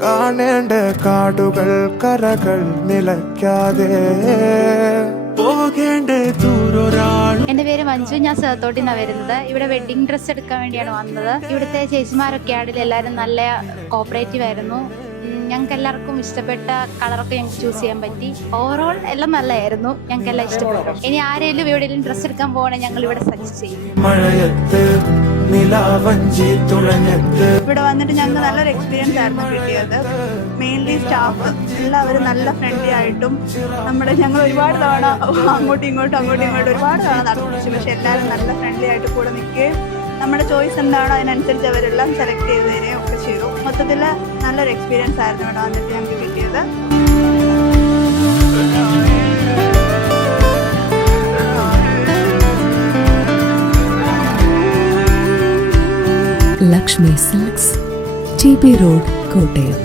കാണേണ്ട കാടുകൾ കരകൾ നിലയ്ക്കാതെ പോകേണ്ട ദൂരൊരാൾ. എന്റെ പേര് മഞ്ജു, ഞാൻ സേത്തോട്ടിൽ നിന്നാണ് വരുന്നത്. ഇവിടെ വെഡിങ് ഡ്രസ്സ് എടുക്കാൻ വേണ്ടിയാണ് വന്നത്. ഇവിടുത്തെ ചേച്ചിമാരൊക്കെ ആണെങ്കിൽ എല്ലാവരും നല്ല കോപ്പറേറ്റീവ് ആയിരുന്നു. ഞങ്ങൾക്ക് എല്ലാവർക്കും ഇഷ്ടപ്പെട്ട കളറൊക്കെ ഞങ്ങൾക്ക് ചൂസ് ചെയ്യാൻ പറ്റി. ഓവറോൾ എല്ലാം നല്ലതായിരുന്നു, ഞങ്ങൾക്ക് എല്ലാം ഇഷ്ടപ്പെട്ടു. ഇനി ആരെങ്കിലും എവിടെയെങ്കിലും ഡ്രസ്സ് എടുക്കാൻ പോകണേ ഞങ്ങൾ ഇവിടെ സജസ്റ്റ് ചെയ്യും. ഇവിടെ വന്നിട്ട് ഞങ്ങൾക്ക് നല്ലൊരു എക്സ്പീരിയൻസ് ആയിരുന്നു കിട്ടിയത്. മെയിൻലി സ്റ്റാഫ് എല്ലാവരും നല്ല ഫ്രണ്ട്ലി ആയിട്ടും ഞങ്ങൾ ഒരുപാട് തവണ അങ്ങോട്ടും ഇങ്ങോട്ടും ഒരുപാട് തവണ നടത്തിച്ചു. പക്ഷെ എല്ലാവരും നല്ല ഫ്രണ്ട്ലി ആയിട്ട് കൂടെ നിൽക്കുകയും നമ്മുടെ ചോയ്സ് എന്താണോ അതിനനുസരിച്ച് അവരെല്ലാം സെലക്ട് ചെയ്ത് തരികയും ഒക്കെ ചെയ്തു. മൊത്തത്തിൽ നല്ലൊരു എക്സ്പീരിയൻസ് ആയിരുന്നു ഇവിടെ വന്നിട്ട് ഞങ്ങൾക്ക് കിട്ടിയത്. Lakshmi silks, T B road, Kottayam.